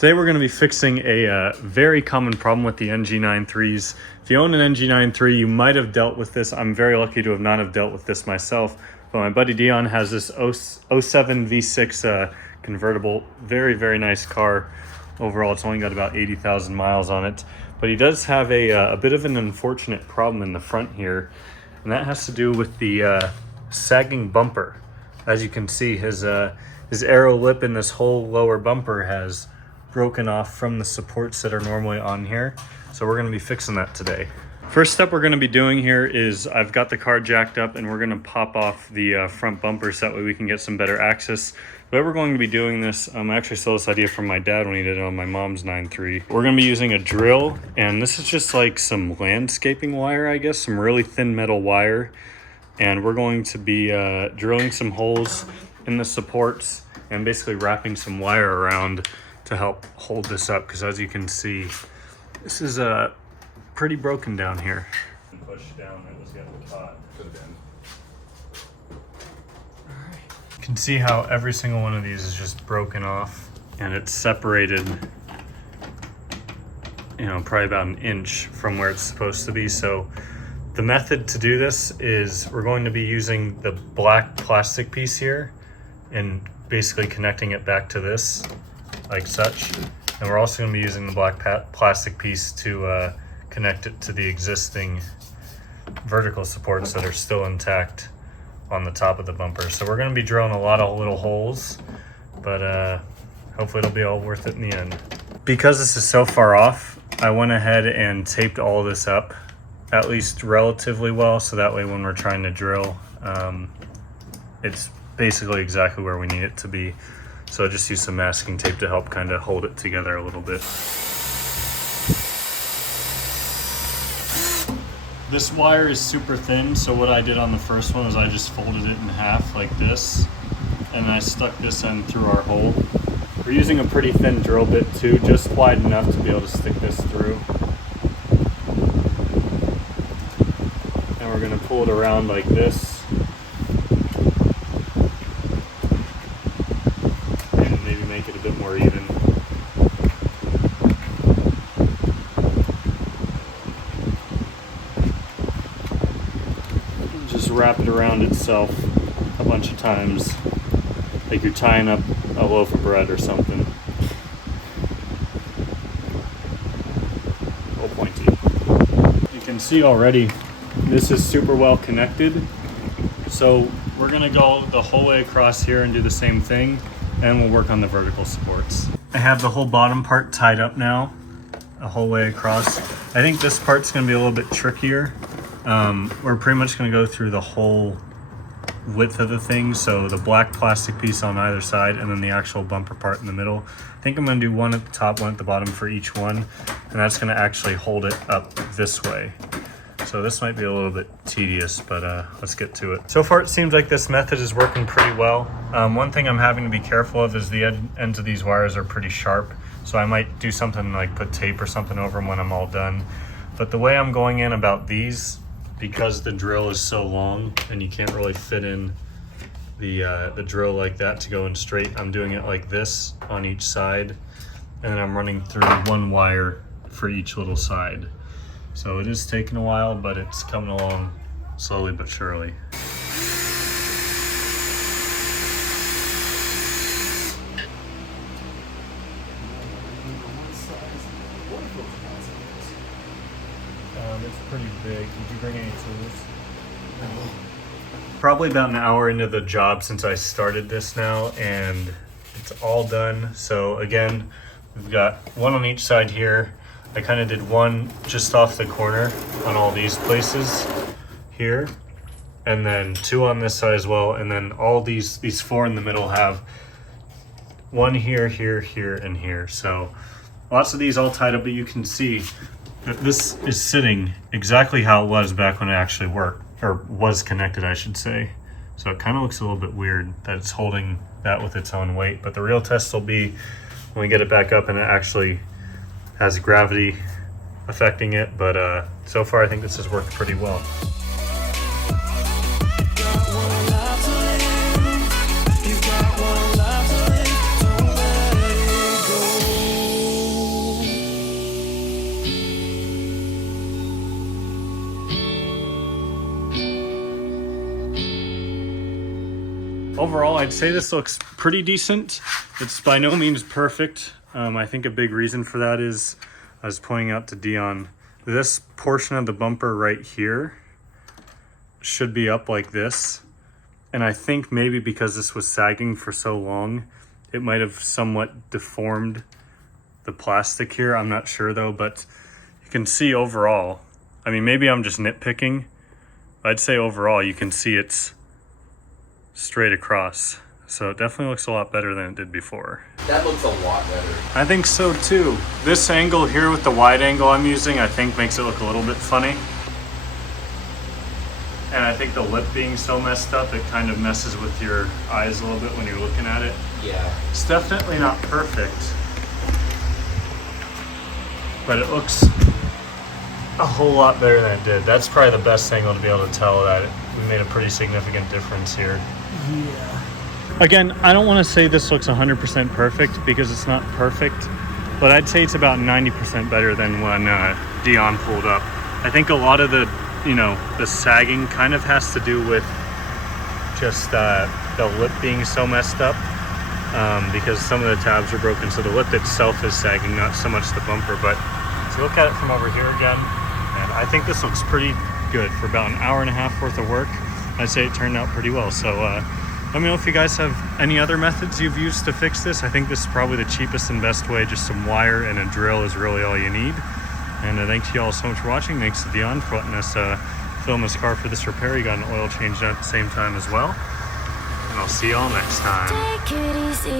Today we're going to be fixing a very common problem with the NG93s. If you own an NG93, you might have dealt with this. I'm very lucky to have not have dealt with this myself, but my buddy Dion has this 07 V6 convertible. Very, very nice car. Overall, it's only got about 80,000 miles on it, but he does have a bit of an unfortunate problem in the front here, and that has to do with the sagging bumper. As you can see, his aero lip in this whole lower bumper has broken off from the supports that are normally on here. So we're going to be fixing that today. First step we're going to be doing here is I've got the car jacked up and we're going to pop off the front bumper so that way we can get some better access. The way we're going to be doing this, I actually stole this idea from my dad when he did it on my mom's 9.3. We're going to be using a drill, and this is just like some landscaping wire, I guess, some really thin metal wire. And we're going to be drilling some holes in the supports and basically wrapping some wire around to help hold this up, because as you can see, this is pretty broken down here. Push down, it was getting caught. Could have been. You can see how every single one of these is just broken off, and it's separated, you know, probably about an inch from where it's supposed to be. So the method to do this is we're going to be using the black plastic piece here and basically connecting it back to this like such, and we're also going to be using the black plastic piece to connect it to the existing vertical supports that are still intact on the top of the bumper. So we're going to be drilling a lot of little holes, but hopefully it'll be all worth it in the end. Because this is so far off, I went ahead and taped all this up at least relatively well, so that way when we're trying to drill, it's basically exactly where we need it to be. So just use some masking tape to help kind of hold it together a little bit. This wire is super thin, so what I did on the first one is I just folded it in half like this, and I stuck this end through our hole. We're using a pretty thin drill bit too, just wide enough to be able to stick this through. And we're going to pull it around like this. Make it a bit more even. Just wrap it around itself a bunch of times, like you're tying up a loaf of bread or something. A little pointy. You can see already this is super well connected, so we're gonna go the whole way across here and do the same thing, and we'll work on the vertical supports. I have the whole bottom part tied up now, the whole way across. I think this part's gonna be a little bit trickier. We're pretty much gonna go through the whole width of the thing, so the black plastic piece on either side and then the actual bumper part in the middle. I think I'm gonna do one at the top, one at the bottom for each one, and that's gonna actually hold it up this way. So this might be a little bit tedious, but let's get to it. So far it seems like this method is working pretty well. One thing I'm having to be careful of is the ends of these wires are pretty sharp, so I might do something like put tape or something over them when I'm all done. But the way I'm going in about these, because the drill is so long and you can't really fit in the drill like that to go in straight, I'm doing it like this on each side, and then I'm running through one wire for each little side. So it is taking a while, but it's coming along slowly but surely. It's pretty big. Did you bring any tools? Probably about an hour into the job since I started this now, and it's all done. So again, we've got one on each side here. I kind of did one just off the corner on all these places here, and then two on this side as well, and then all these four in the middle have one here, here, here, and here. So lots of these all tied up, but you can see that this is sitting exactly how it was back when it actually worked, or was connected, I should say. So it kind of looks a little bit weird that it's holding that with its own weight, but the real test will be when we get it back up and it actually has gravity affecting it, but so far I think this has worked pretty well. overall, I'd say this looks pretty decent. It's by no means perfect. I think a big reason for that is, I was pointing out to Dion, this portion of the bumper right here should be up like this. And I think maybe because this was sagging for so long, it might have somewhat deformed the plastic here. I'm not sure though, but you can see overall, I mean, maybe I'm just nitpicking. I'd say overall you can see it's straight across. So it definitely looks a lot better than it did before. That looks a lot better. I think so too. This angle here with the wide angle I'm using, I think makes it look a little bit funny. And I think the lip being so messed up, it kind of messes with your eyes a little bit when you're looking at it. Yeah. It's definitely not perfect, but it looks a whole lot better than it did. That's probably the best angle to be able to tell that we made a pretty significant difference here. Yeah. Again, I don't want to say this looks 100% perfect because it's not perfect, but I'd say it's about 90% better than when Dion pulled up. I think a lot of the, you know, the sagging kind of has to do with just the lip being so messed up because some of the tabs are broken. So the lip itself is sagging, not so much the bumper. But if you look at it from over here again, and I think this looks pretty good for about an hour and a half worth of work. I'd say it turned out pretty well. So let me know if you guys have any other methods you've used to fix this. I think this is probably the cheapest and best way. Just some wire and a drill is really all you need. And thanks you all so much for watching. Thanks to Dion for letting us film his car for this repair. He got an oil change done at the same time as well. And I'll see y'all next time. Take it easy.